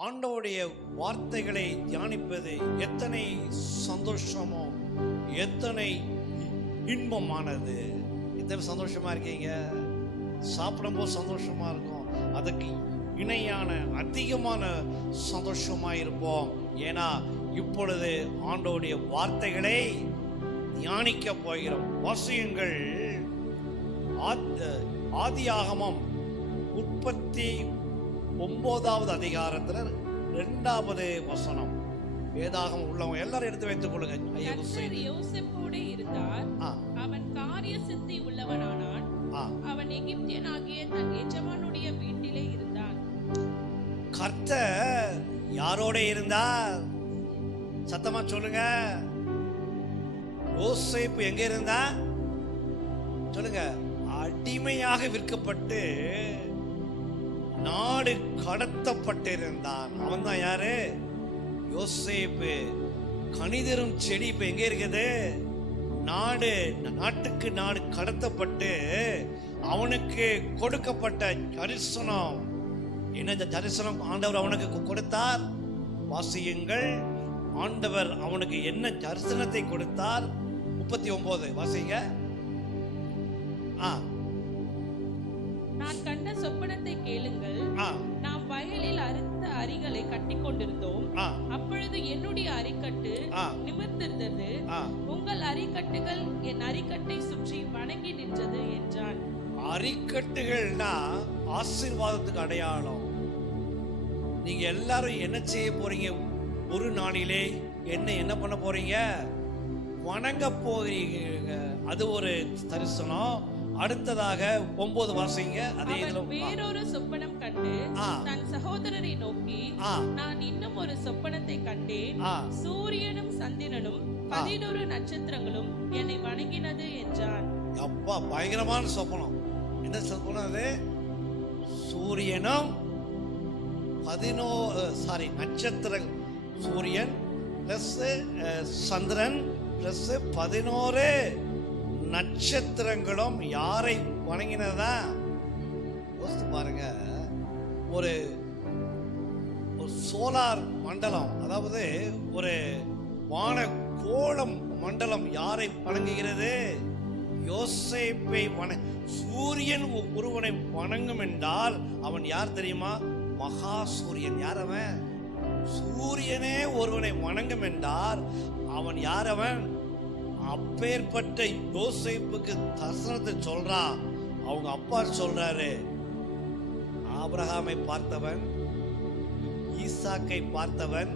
ஆண்டவுடைய வார்த்தைகளை தியானிப்பது எத்தனை சந்தோஷமோ எத்தனை இன்பமானது. எத்தனை சந்தோஷமா இருக்கீங்க? சாப்பிடும்போது சந்தோஷமா இருக்கும். அதுக்கு இணையான அதிகமான சந்தோஷமா இருப்போம். ஏன்னா இப்பொழுது ஆண்டோடைய வார்த்தைகளை தியானிக்க போகிறோம் வாசியங்கள் ஆதியாகமம் உற்பத்தி ஒன்பதாவது அதிகாரத்துல ரெண்டாவது வசனம். வேதாகம் உள்ளவங்க எல்லாரும் எடுத்து வைத்துக் கொள்ளுங்க. யோசேப்போடு இருந்தார். அவன் காரிய சித்தி உள்ளவனானான். அவன் எகிப்தியனாகிய தன் எஜமானுடைய வீட்டிலே இருந்தான். கர்த்தர் யாரோட இருந்தார்? சத்தமா சொல்லுங்க. யோசேப்பு எங்க இருந்தா சொல்லுங்க. அடிமையாக விற்கப்பட்டு நாடு கடத்தப்பட்டிருந்தான். அவன் தான் யாரு? யோசேப்பு. கணிதரும் செடி இப்ப எங்க இருக்குது? நாடு நாட்டுக்கு நாடு கடத்தப்பட்டு அவனுக்கு கொடுக்கப்பட்ட தரிசனம். என்ன இந்த தரிசனம்? ஆண்டவர் அவனுக்கு கொடுத்தார். வாசியுங்கள். ஆண்டவர் அவனுக்கு என்ன தரிசனத்தை கொடுத்தார்? முப்பத்தி ஒன்பது வாசிங்க. ஆ. நான் கண்ட சொப்பனத்தை கேளுங்கள். நாம் வயலில் அறுத்த அரிகளை கட்டிக் கொண்டிருந்தோம் அப்பொழுது என்னுடைய அரிக்கட்டு நிமிர்ந்திருந்தது. உங்கள் அரிக்கட்டுகள் என் அரிக்கட்டை சுற்றி வணங்கி நின்றது என்றான். அரிக்கட்டுகள்னா ஆசீர்வாதத்துக்கு அடையாளம். நீங்க எல்லாரும் என்ன செய்ய போறீங்க? ஒரு நாளிலே என்ன என்ன பண்ண போறீங்க? வணங்க போகிறீங்க. அது ஒரு தரிசனம். அடுத்ததாக ஒன்பது வாசிங்க. அதே இதுல வேறொரு சொப்பனம் கண்டு தன் சகோதரரை நோக்கி நான் இன்னும் ஒரு சொப்பனத்தை கண்டேன். சூரியனும் சந்திரனும் பதினோரு நட்சத்திரங்களும் என்னை வணங்கினது என்றான். அப்பா பயங்கரமான சொப்பனம். என்ன சொப்பனம் அது? சூரியனும் பதினோ சாரி நட்சத்திர சூரியன் ப்ளஸ் சந்திரன் ப்ளஸ் பதினோரு நட்சத்திரங்களும் யாரை வணங்கினதா? யோசித்து பாருங்க. ஒரு ஒரு சோலார் மண்டலம் அதாவது ஒரு வான கோளம் மண்டலம் யாரை வணங்குகிறது? யோசேப்பை வண சூரியன் ஒருவனை வணங்கும் என்றால் அவன் யார் தெரியுமா? மகா சூரியன். யார் அவன்? சூரியனே ஒருவனை வணங்கும் என்றால் அவன் யார் அவன்? அப்பேற்பட்ட யோசிப்புக்கு தசனத்தை சொல்றா. அவங்க அப்பா சொல்றாரு ஆபிரகாமை பார்த்தவன் ஈசாக்கை பார்த்தவன்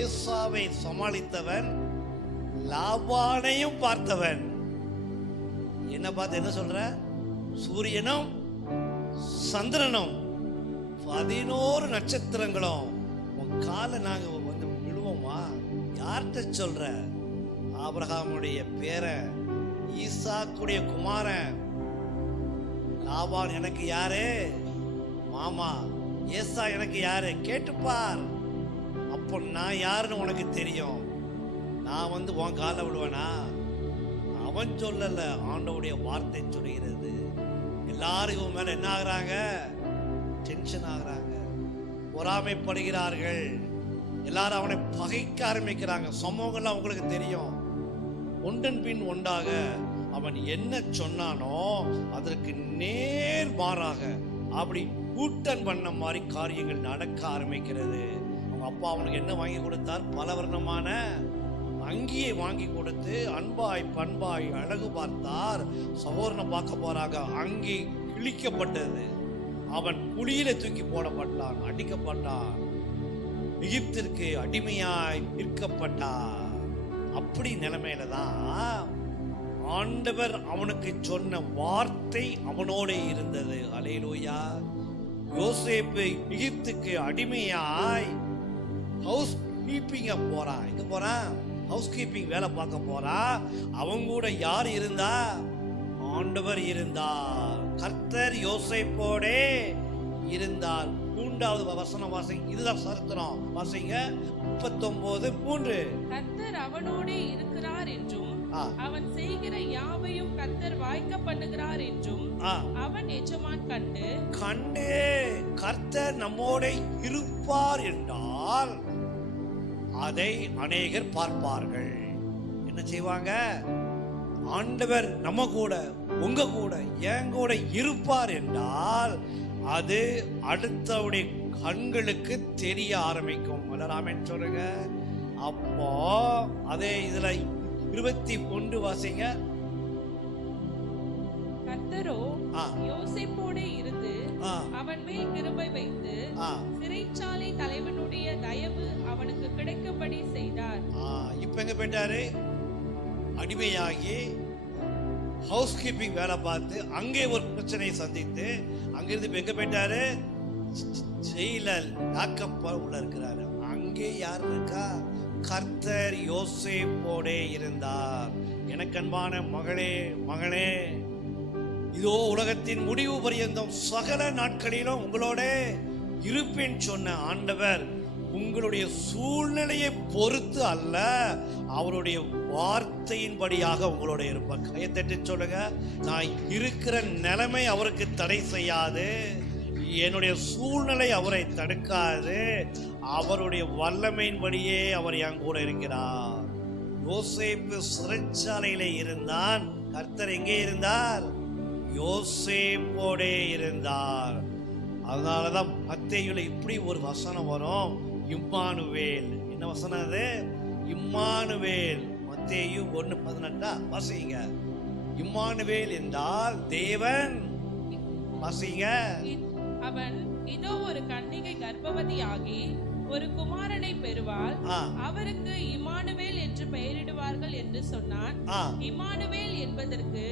ஏசாவை சமாளித்தவன் லாபானையும் பார்த்தவன். என்ன பார்த்து என்ன சொல்ற? சூரியனும் சந்திரனும் பதினோரு நட்சத்திரங்களும் உன் காலை நாங்கள் வந்து விழுவோமா யார்கிட்ட சொல்ற? ஆபிரகாமுடைய பேரன் ஈசாக்குடைய குமாரன். லாபான் எனக்கு யாரு? மாமா ஏசா எனக்கு யாரு? கேட்டுப்பார். அப்போ நான் யாருன்னு உனக்கு தெரியும். நான் வந்து உன் காலை விடுவேனா அவன் சொல்லல ஆண்டவுடைய வார்த்தை சொல்கிறது எல்லாரும் இவன் மேல என்ன ஆகுறாங்க? டென்ஷன் ஆகுறாங்க. பொறாமைப்படுகிறார்கள். எல்லாரும் அவனை பகைக்க ஆரம்பிக்கிறாங்க. சமூகம்லாம் உங்களுக்கு தெரியும். ஒன்றன் பின் ஒன்றாக அவன் என்ன சொன்னானோ அதற்கு நேர் மாறாக அப்படி கூட்டன் பண்ண மாதிரி காரியங்கள் நடக்க ஆரம்பிக்கிறது. அவங்க அப்பா அவனுக்கு என்ன வாங்கி கொடுத்தார்? பலவர்ணமான அங்கியை வாங்கி கொடுத்து அன்பாய் பண்பாய் அழகு பார்த்தார். சகோதரனை பார்க்க போறாங்க அங்கி கிழிக்கப்பட்டது. அவன் குழியில தூக்கி போடப்பட்டான் அடிக்கப்பட்டான். எகிப்திற்கு அடிமையாய் விற்கப்பட்டான். அப்படி நிலைமையில தான் ஆண்டவர் அவனுக்கு சொன்ன வார்த்தை அவனோட இருந்தது. அலையிலோயா யோசேப்பு எகிப்துக்கு அடிமையாய் ஹவுஸ் கீப்பிங்க போறான் எங்க போறான் ஹவுஸ் கீப்பிங் வேலை பார்க்க போறான் அவங்க கூட யார் இருந்தா? ஆண்டவர் இருந்தார். கர்த்தர் யோசேப்போடே இருந்தார். மூன்றாவது வசனம் வாசிங்க இதுதான் சரித்திரம். வாசிங்க. முப்பத்தொன்பது மூன்று. கர்த்தர் அவனோடே இருக்கிறார் என்றும். அவன் செய்கிற யாவையும் கர்த்தர் வாய்க்க பண்ணுகிறார் என்றும் அவன் எஜமான் கண்டு கண்டு கர்த்தர் நம்மோட இருப்பார் என்றால் அதை அநேகர் பார்ப்பார்கள். என்ன செய்வாங்க? ஆண்டவர் நம்ம கூட உங்க கூட என் கூட இருப்பார் என்றால் அது அடுத்தவுடைய கண்களுக்கு தெரிய ஆரம்பிக்கும். வளராமன் சொல்லுங்க. அப்போ அதே இதுல இருபத்தி ஒன்று வாசிங்க. கர்த்தரோ ஆ. யோசேப்போடே இருந்து அவன் மேல் கிருபை வைத்து சிறைச்சாலை தலைவனுடைய தயவு அவனுக்கு கிடைக்கும்படி செய்தார். ஆ, இப்ப எங்க போயிட்டாரு? அடிமையாகி ஹவுஸ் கீப்பிங் வேலை பார்த்து அங்கே ஒரு பிரச்சனையை சந்தித்து அங்கிருந்து இப்ப எங்க போயிட்டாரு? ஜெயிலர் லாக்கப் உள்ள இருக்கிறாரு அங்கே யார் இருக்கா? கர்த்தர் யோசேப்போடே இருந்தார். எனக்கு அன்பான மகளே மகனே இதோ உலகத்தின் முடிவு பரியந்தம் சகல நாட்களிலும் உங்களோட இருப்பேன் சொன்ன ஆண்டவர் உங்களுடைய சூழ்நிலையை பொறுத்து அல்ல அவருடைய வார்த்தையின்படியாக உங்களோட இருப்பார். கையை தட்டி சொல்லுங்க நான் இருக்கிற நிலைமை அவருக்கு தடை செய்யாது. என்னுடைய சூழ்நிலை அவரை தடுக்காது. அவருடைய வல்லமையின்படியே அவர் என் கூட இருக்கிறார். யோசேப்பு சிறைச்சாலையில் இருந்தான். கர்த்தர் எங்கே இருந்தார்? யோசேப்போடே இருந்தார். அதனாலதான் மத்தேயுல இப்படி ஒரு வசனம் வரும். இம்மானுவேல். என்ன வசனம் அது? இம்மானுவேல். மத்தேயு ஒன்று பதினெட்டா? வாசிங்க. இம்மானுவேல் என்றால் தேவன். வாசிங்க. அவன் இதோ ஒரு கன்னிகை கர்ப்பவதியாகி ஒரு குமாரனை பெறுவாள். அவருக்கு இமானுவேல் என்று பெயரிடுவார்கள் என்று சொன்னான். இமானுவேல் என்பதற்கு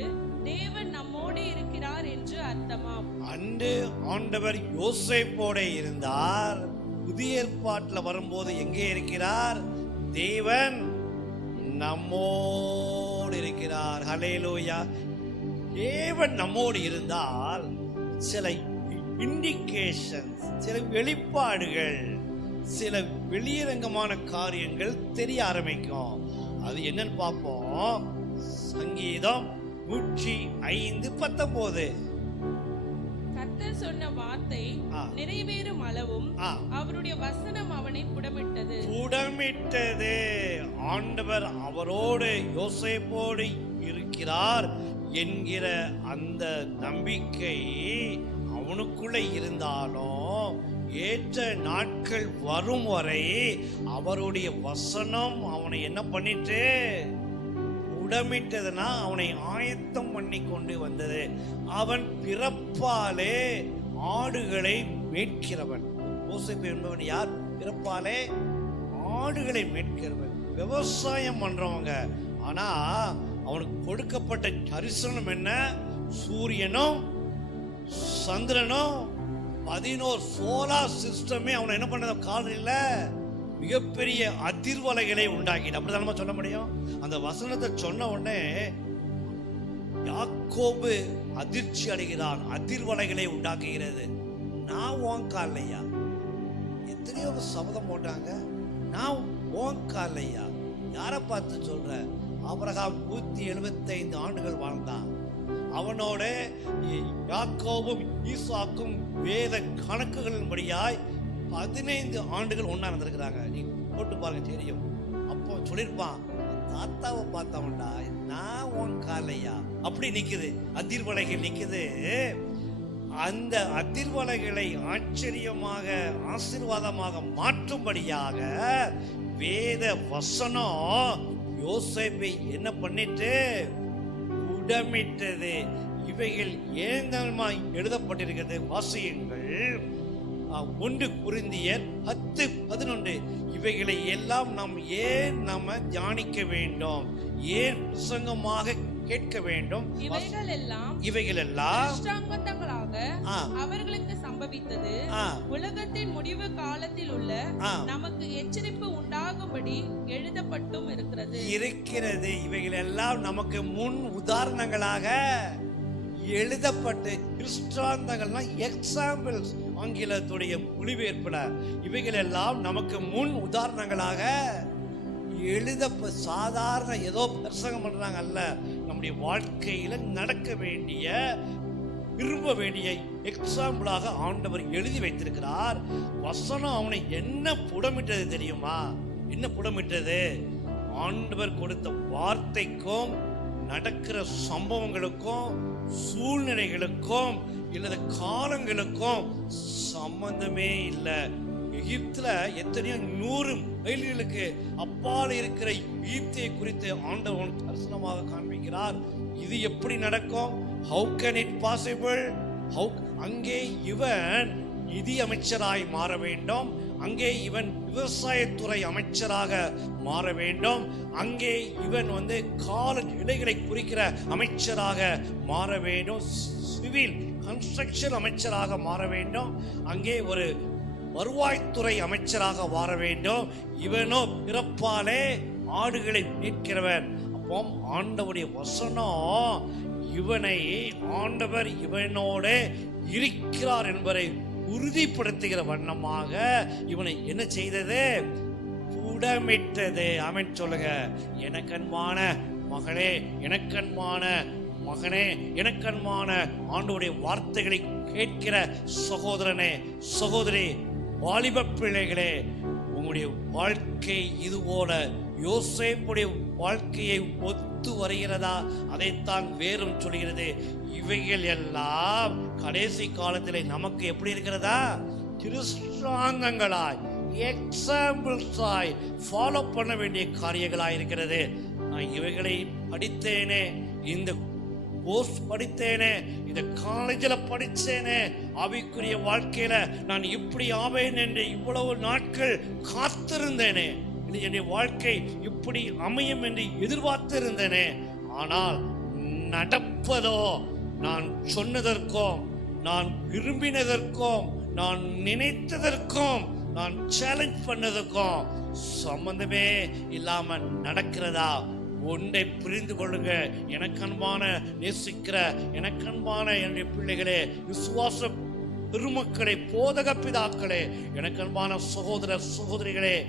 தேவன் நம்மோடு இருக்கிறார் என்று அர்த்தமாம். அன்று ஆண்டவர் யோசேப்போட இருந்தார். புதிய ஏற்பாட்டில் வரும்போது எங்கே இருக்கிறார்? தேவன் நம்மோடு இருக்கிறார். ஹலேலூயா தேவன் நம்மோடு இருந்தால் சில இண்டிகேஷன்ஸ் சில வெளிப்பாடுகள் சில வெளியரங்கமான காரியங்கள் தெரிய ஆரம்பிக்கும். அது என்னன்னு பார்ப்போம். சங்கீதம் நூற்றி ஐந்து பத்தொன்பது கர்த்தர் சொன்ன வார்த்தை. நிறைவேறும் அளவும் அவருடைய வசனம் அவனை புடமிட்டது. புடமிட்டது. ஆண்டவர் அவரோடு யோசேப்போடு இருக்கிறார் என்கிற அந்த நம்பிக்கை உனக்குள்ளே இருந்தாலும் ஏற்ற நாட்கள் வரும் வரை அவருடைய வசனம் அவனை என்ன பண்ணிட்டு? உடமிட்டதுன்னா அவனை ஆயத்தம் பண்ணி கொண்டு வந்தது. அவன் பிறப்பாலே ஆடுகளை மீட்கிறவன் யோசேப்பு என்பவன் யார்? பிறப்பாலே ஆடுகளை மீட்கிறவன் விவசாயம் பண்றவங்க. ஆனா அவனுக்கு கொடுக்கப்பட்ட தரிசனம் என்ன? சூரியனும் சந்திரனும் பதினோரு சோலார் சிஸ்டமே அவனை என்ன பண்ண காலையில் மிகப்பெரிய அதிர்வலைகளை உண்டாக்கிட்டு அப்படிதான் சொல்ல முடியும்? அந்த வசனத்தை சொன்ன உடனே யாக்கோபு அதிர்ச்சி அடைகிறான் அதிர்வலைகளை உண்டாக்குகிறது. நான் உன் காலையா எத்தனையோ சபதம் போட்டாங்க. நான் உன் காலையா யாரை பார்த்து சொல்ற? ஆபிரகாம் நூத்தி எழுபத்தைந்து ஆண்டுகள் வாழ்ந்தான். அவனோட யாக்கோவும் ஈசாக்கும் வேத கணக்குகளின்படியாய் பதினைந்து ஆண்டுகள் ஒன்றா இருந்திருக்கிறாங்க நீ போட்டு பாருங்க தெரியும். அப்போ சொல்லியிருப்பான் தாத்தாவை பார்த்தவன்டா நான் உன் காலையா? அப்படி நிக்குது. அதிர்வலைகள் நிக்குது. அந்த அதிர்வலைகளை ஆச்சரியமாக ஆசீர்வாதமாக மாற்றும்படியாக வேத வசனம் யோசேப்பை என்ன பண்ணிட்டு? உடமிட்டது இவைகள் ஏந்தமாய் எழுதப்பட்டிருக்கிறது. வாசியுங்கள். ஒன்று குருந்தியர் பத்து பதினொன்று. இவைகளை எல்லாம் நாம் ஏன் நாம தியானிக்க வேண்டும்? ஏன் பிரசங்கமாக கேட்க வேண்டும்? இவைகள் எல்லாம் இவைகள் எல்லாம் அவர்களுக்கு சம்பவித்தது. உலகத்தின் முடிவு காலத்தில் உள்ள. நமக்கு எச்சரிப்பு உண்டாகும்படி எழுதப்பட்டும் இருக்கிறது. இருக்கிறது. இவைகள் எல்லாம் நமக்கு முன் உதாரணங்களாக எழுதப்பட்டு கிறிஸ்டாந்தங்கள்னா எக்ஸாம்பிள்ஸ் ஆங்கிலத்துடைய மொழிபெயர்ப்புல. இவைகள் எல்லாம் நமக்கு முன் உதாரணங்களாக எழுதப்ப சாதாரண ஏதோ பிரசங்கம் பண்றாங்க அல்ல நம்முடைய வாழ்க்கையில நடக்க வேண்டிய விரும்ப வேண்டிய எக்ஸாம்பிளாக ஆண்டவர் எழுதி வைத்திருக்கிறார். வசனம் அவனை என்ன புடமிட்டது தெரியுமா? என்ன புடமிட்டது? ஆண்டவர் கொடுத்த வார்த்தைக்கும் நடக்கிற சம்பவங்களுக்கும் சூழ்நிலைகளுக்கும் இல்லது காலங்களுக்கும் சம்பந்தமே இல்லை. எகிப்தில் எத்தனையோ நூறு மைல்களுக்கு அப்பால் இருக்கிற எகிப்தை குறித்து ஆண்டவன் தரிசனமாக காண்பிக்கிறார். இது எப்படி நடக்கும்? How can it possible how அங்கே இவன் நிதி அமைச்சராய் மாற வேண்டும். அங்கே இவன் விவசாயத்துறை அமைச்சராக மாற வேண்டும். அங்கே இவன் வந்து கால நிலைகளை குறிக்கிற அமைச்சராக மாற வேண்டும். சிவில் கன்ஸ்ட்ரக்ஷன் அமைச்சராக மாற வேண்டும். அங்கே ஒரு வருவாய்த்துறை அமைச்சராக மாற வேண்டும். இவனோ பிறப்பாலே ஆடுகளை மீட்கிறவன் அப்போ ஆண்டவுடைய வசனம் இவனை ஆண்டவர் இவனோட இருக்கிறார் என்பதை உறுதிப்படுத்துகிற வண்ணமாக இவனை என்ன செய்தது? புடமிட்டது. அவன் சொல்லுங்க. எனக்கன்பான மகளே எனக்கன்பான மகனே எனக்கன்பான ஆண்டோடைய வார்த்தைகளை கேட்கிற சகோதரனே சகோதரி வாலிப பிள்ளைகளே உங்களுடைய வாழ்க்கை இது போல யோசேப்புடைய வாழ்க்கையை ஒத்து வருகிறதா? அதைத்தான் வேறும் சொல்கிறது. இவைகள் எல்லாம் கடைசி காலத்தில் நமக்கு எப்படி இருக்கிறதா? திருஷ்டாங்கங்களாய் எக்ஸாம்பிள்ஸாய் ஃபாலோ பண்ண வேண்டிய காரியங்களாக இருக்கிறது. நான் இவைகளை படித்தேனே இந்த கோர்ஸ் படித்தேனே இந்த காலேஜில் படித்தேனே ஆவிக்குரிய வாழ்க்கையில் நான் இப்படி ஆவேன் என்று இவ்வளவு நாட்கள் காத்திருந்தேனே. என்னுடைய வாழ்க்கை இப்படி அமையும் என்று எதிர்பார்த்து இருந்தேனே ஆனால் நடப்பதோ நான் சொன்னதற்கும் நான் விரும்பினதற்கும் நான் நினைத்ததற்கும் நான் சேலஞ்ச் பண்ணதுக்கும் சம்பந்தமே இல்லாம நடக்கிறதா? ஒன்றை புரிந்து கொள்ளுங்க. எனக்கன்பான நேசிக்கிற எனக்கன்பான என்னுடைய பிள்ளைகளே விசுவாச பெருமக்களே போதக பிதாக்களே எனக்கன்பான சகோதர சகோதரிகளே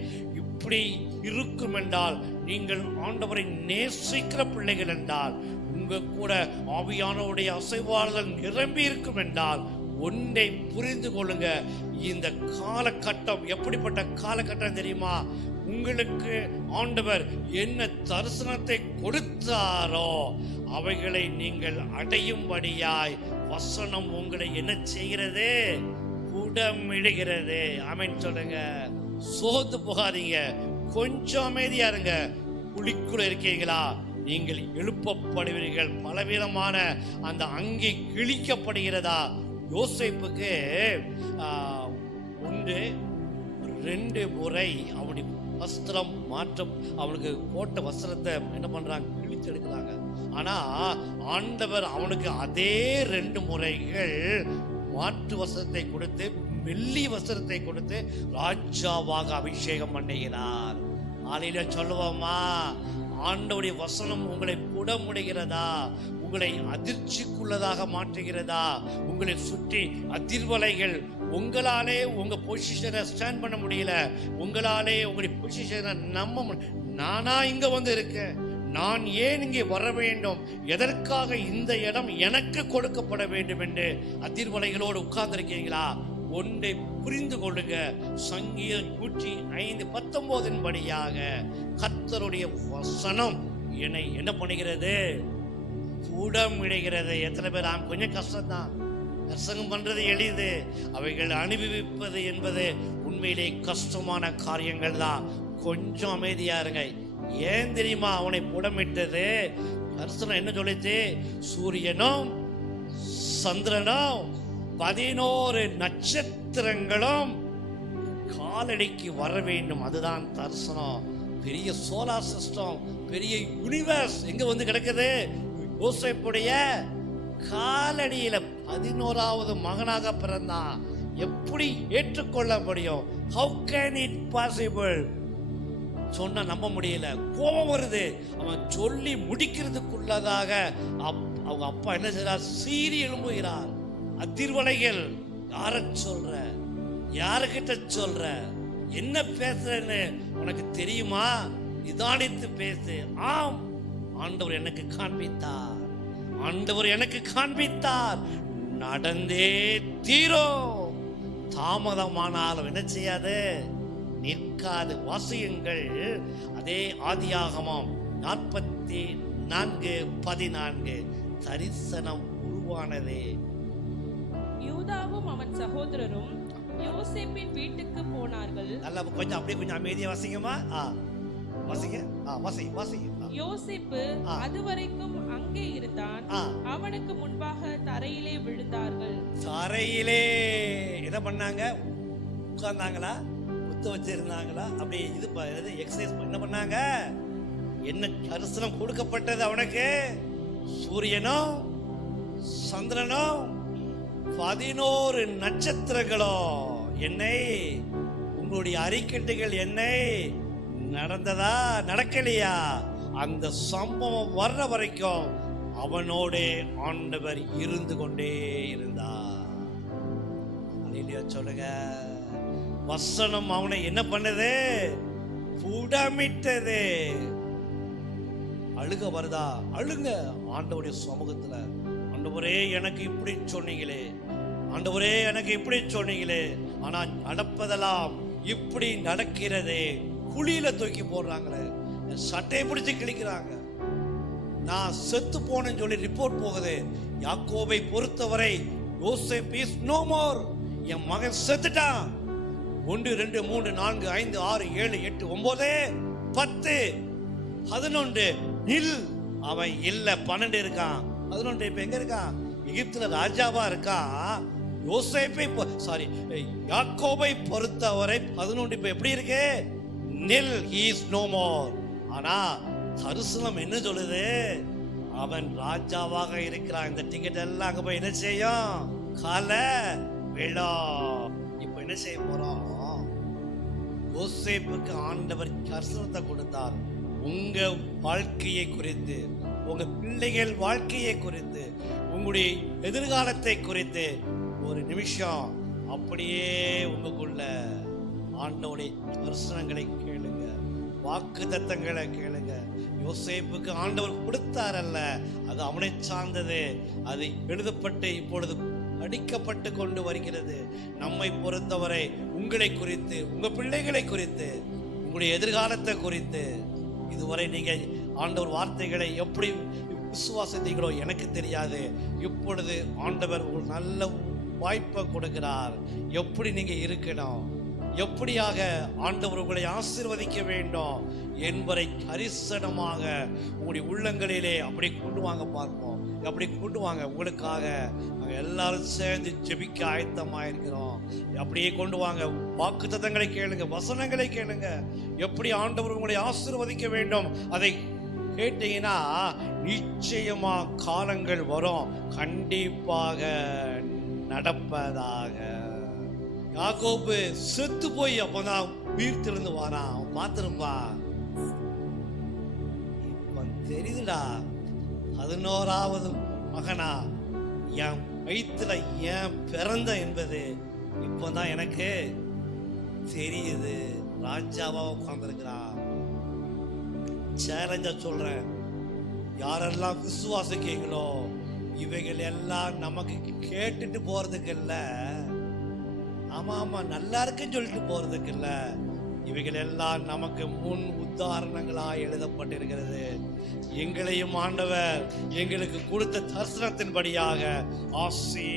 இப்படி இருக்கும் என்றால் நீங்கள் ஆண்டவரை நேசிக்கிற பிள்ளைகள் என்றால் உங்க கூட ஆவியானவருடைய அசைவாளர்கள் நிரம்பி இருக்கும் என்றால் ஒன்றை புரிந்து கொள்ளுங்க. இந்த காலகட்டம் எப்படிப்பட்ட காலகட்டம் தெரியுமா? உங்களுக்கு ஆண்டவர் என்ன தரிசனத்தை கொடுத்தாரோ அவைகளை நீங்கள் அடையும்படியாய் வசனம் உங்களை என்ன செய்கிறது? குடமிடுகிறது. அமைன் சொல்லுங்க. சோர்ந்து போகாதீங்க. கொஞ்சம் அமைதியா இருங்க. குழிக்குள்ள இருக்கீங்களா நீங்கள் எழுப்பப்படுவீர்கள். பலவிதமான அந்த அங்கி கிழிக்கப்படுகிறதா? யோசிப்புக்கு உண்டு. ஒன்று ரெண்டு முறை அவனுடைய வஸ்திரம் மாற்றம் அவனுக்கு போட்ட வஸ்திரத்தை என்ன பண்ணுறாங்க கிழித்து எடுக்கிறாங்க. ஆனால் ஆண்டவர் அவனுக்கு அதே ரெண்டு முறைகள் மாற்று வசத்தை கொடுத்து வெள்ளி வஸ்திரத்தை கொடுத்து ராஜாவாக அபிஷேகம் பண்ணுகிறார். ஆலையில சொல்லுவோமா? ஆண்டவுடைய வசனம் உங்களை குடமுடைகிறதா? உங்களை அதிர்ச்சிக்குள்ளதாக மாற்றுகிறதா? உங்களை சுற்றி அதிர்வலைகள் உங்களாலே உங்க பொசிஷனை ஸ்டாண்ட் பண்ண முடியல. உங்களாலே உங்களுடைய பொசிஷனை நம்ப நானா இங்க வந்து இருக்கேன். நான் ஏன் இங்கே வர வேண்டும்? எதற்காக இந்த இடம் எனக்கு கொடுக்கப்பட வேண்டும் என்று அதிர்வலைகளோடு உட்கார்ந்திருக்கீங்களா? ஒன்றை புரிந்து கொள்ளுங்க சங்கீதம் நூற்றி ஐந்து பத்தொன்பதின் படியாக கர்த்தருடைய வசனம் என்னை என்ன பண்ணுகிறது? கூடமிடுகிறது. எத்தனை பேர்? ஆம் கொஞ்சம் கஷ்டம்தான். பிரசங்கம் பண்றது எளிது. அவைகள் அனுபவிப்பது என்பது உண்மையிலே கஷ்டமான காரியங்கள் தான் கொஞ்சம் அமைதியா இருங்க. ஏன் தெரியுமா? அவனை புடமிட்டது. தரிசனம் என்ன சொல்லிச்சு சூரியனும் சந்திரனும் பதினோரு நட்சத்திரங்களும் காலடிக்கு வர வேண்டும். அதுதான் தரிசனம். பெரிய சோலார் சிஸ்டம் பெரிய யூனிவர்ஸ் எங்க வந்து கிடக்குது? யோசிப்புடைய காலடியில பதினோராவது மகனாக பிறந்தான். எப்படி ஏற்றுக்கொள்ள முடியும்? ஹவு கேன் இட் பாசிபிள் சொன்ன நம்ப முடியல. கோபம் வருது. அவன் சொல்லி முடிக்கிறதுக்குள்ளதாக அப்- அவங்க அப்பா என்ன செய்றார்? சீறி எழும்புகிறார். அதிர்வலைகள் யார சொல்ற? யாருக்கிட்ட சொல்ற? என்ன பேசுறேன்னு உனக்கு தெரியுமா? நிதானித்து பேசு. ஆம். ஆண்டவர் எனக்கு காண்பித்தார். ஆண்டவர் எனக்கு காண்பித்தார். நடந்தே தீரும். தாமதமானாலும் என்ன செய்யாது? நிற்காது. வாசியுங்கள். அதே ஆதியாகமம் நாற்பத்தி நான்கு பதினான்கு தரிசனம் உருவானதே. யூதாவும் அவன் சகோதரரும் யோசேப்பின் வீட்டுக்கு போனார்கள். நல்லா கொஞ்சம் அப்படியே கொஞ்சம் அமைதியா வாசிங்கம்மா. ஆ வாசிங்க. ஆ வாசி வாசி. யோசேப்பு. அதுவரைக்கும் அங்கே இருந்தான். அவனுக்கு முன்பாக தரையிலே விழுந்தார்கள். தரையிலே என்ன பண்ணாங்க? உட்கார்ந்தாங்களா? குத்த வச்சிருந்தாங்களா? அப்படியே இது எக்ஸசைஸ் என்ன பண்ணாங்க? என்ன தரிசனம் கொடுக்கப்பட்டது அவனுக்கு? சூரியனும் சந்திரனும் பதினோரு நட்சத்திரங்களோ என்னை உங்களுடைய அறிக்கட்டுகள் என்னை நடந்ததா நடக்கலையா? அந்த சம்பவம் வர்ற வரைக்கும் அவனோட ஆண்டவர் இருந்து கொண்டே இருந்தார். அல்லேலூயா சொல்லுங்க. வசனம் அவனை என்ன பண்ணது? புடமிட்டது. அழுக வருதா? அழுங்க. ஆண்டவுடைய சமூகத்துல ஆண்டவரே எனக்கு இப்படி சொன்னீங்களே. ஆண்டவரே எனக்கு இப்படி சொன்னீங்களே. ஆனா நடப்பதெல்லாம் இப்படி நடக்கிறதே குழியில தூக்கி போடுறாங்களே. சட்டையை பிடிச்சு கிழிக்கிறாங்க. நான் செத்து போனேன்னு சொல்லி ரிப்போர்ட் போகுது. யாக்கோவை பொறுத்தவரை யோசேப் இஸ் நோ மோர் என் மகன் செத்துட்டான். ஒன்று ரெண்டு மூணு நான்கு ஐந்து ஆறு ஏழு எட்டு ஒன்பது பத்து பதினொன்று நில். அவன் இல்லை பன்னெண்டு இருக்கான். பதினொன்று இப்ப எங்க இருக்கா? எகிப்துல ராஜாவா இருக்கா? யோசேப்பை சாரி யாக்கோபை பொறுத்தவரை பதினொன்று இப்ப எப்படி இருக்கு? நில் ஹீஸ் நோ மோர் ஆனா தரிசனம் என்ன சொல்லுது? அவன் ராஜாவாக இருக்கிறான். இந்த டிக்கெட் எல்லாம் அங்க போய் என்ன செய்யும்? கால விழா இப்ப என்ன செய்ய போறோம்? யோசேப்புக்கு ஆண்டவர் தரிசனத்தை கொடுத்தார். உங்க வாழ்க்கையை குறித்து. உங்கள் பிள்ளைகள் வாழ்க்கையை குறித்து உங்களுடைய எதிர்காலத்தை குறித்து ஒரு நிமிஷம் அப்படியே உங்களுக்குள்ள ஆண்டவருடைய தரிசனங்களை கேளுங்க. வாக்கு தத்தங்களை கேளுங்க. யோசேப்புக்கு ஆண்டவர் கொடுத்தாரல்ல. அது அவனை சார்ந்தது. அது எழுதப்பட்டு இப்பொழுது படிக்கப்பட்டு கொண்டு வருகிறது. நம்மை பொறுத்தவரை உங்களை குறித்து உங்கள் பிள்ளைகளை குறித்து உங்களுடைய எதிர்காலத்தை குறித்து இதுவரை நீங்கள் ஆண்டவர் வார்த்தைகளை எப்படி விசுவாசித்தீங்களோ எனக்கு தெரியாது. இப்பொழுது ஆண்டவர் ஒரு நல்ல வாய்ப்பை கொடுக்கிறார். எப்படி நீங்கள் இருக்கணும்? எப்படியாக ஆண்டவர் உங்களை ஆசீர்வதிக்க வேண்டும் என்பதை கரிசனமாக உங்களுடைய உள்ளங்களிலே அப்படி கொண்டு வாங்க பார்ப்போம். அப்படி கொண்டு வாங்க. உங்களுக்காக நாங்கள் எல்லாரும் சேர்ந்து ஜெபிக்க ஆயத்தமாக இருக்கிறோம். அப்படியே கொண்டு வாங்க. வாக்குத்தத்தங்களை கேளுங்க. வசனங்களை கேளுங்க. எப்படி ஆண்டவர் உங்களை ஆசீர்வதிக்க வேண்டும்? அதை கேட்டீங்கன்னா நிச்சயமா காலங்கள் வரும். கண்டிப்பாக நடப்பதாக. யாக்கோப்பு செத்து போய் அப்பதான் உயிர் திறந்து வாரான். அவன் பார்த்திருப்பான் இப்ப தெரியுதுடா. பதினோராவது மகனா. என் வயிற்றுல ஏன் பிறந்த என்பது இப்போதான் எனக்கு தெரியுது. ராஜாவா உட்கார்ந்துருக்கிறான். சேலஞ்சா சொல்கிறேன் யாரெல்லாம் விசுவாசிக்கீங்களோ இவைகள் எல்லாம் நமக்கு கேட்டுட்டு போகிறதுக்கு இல்லை ஆமாம் ஆமாம் நல்லா இருக்குன்னு சொல்லிட்டு போகிறதுக்கு இல்லை இவைகள் எல்லாம் நமக்கு முன் உதாரணங்களாக எழுதப்பட்டிருக்கிறது. எங்களையும் ஆண்டவர் எங்களுக்கு கொடுத்த தரிசனத்தின்படியாக ஆசி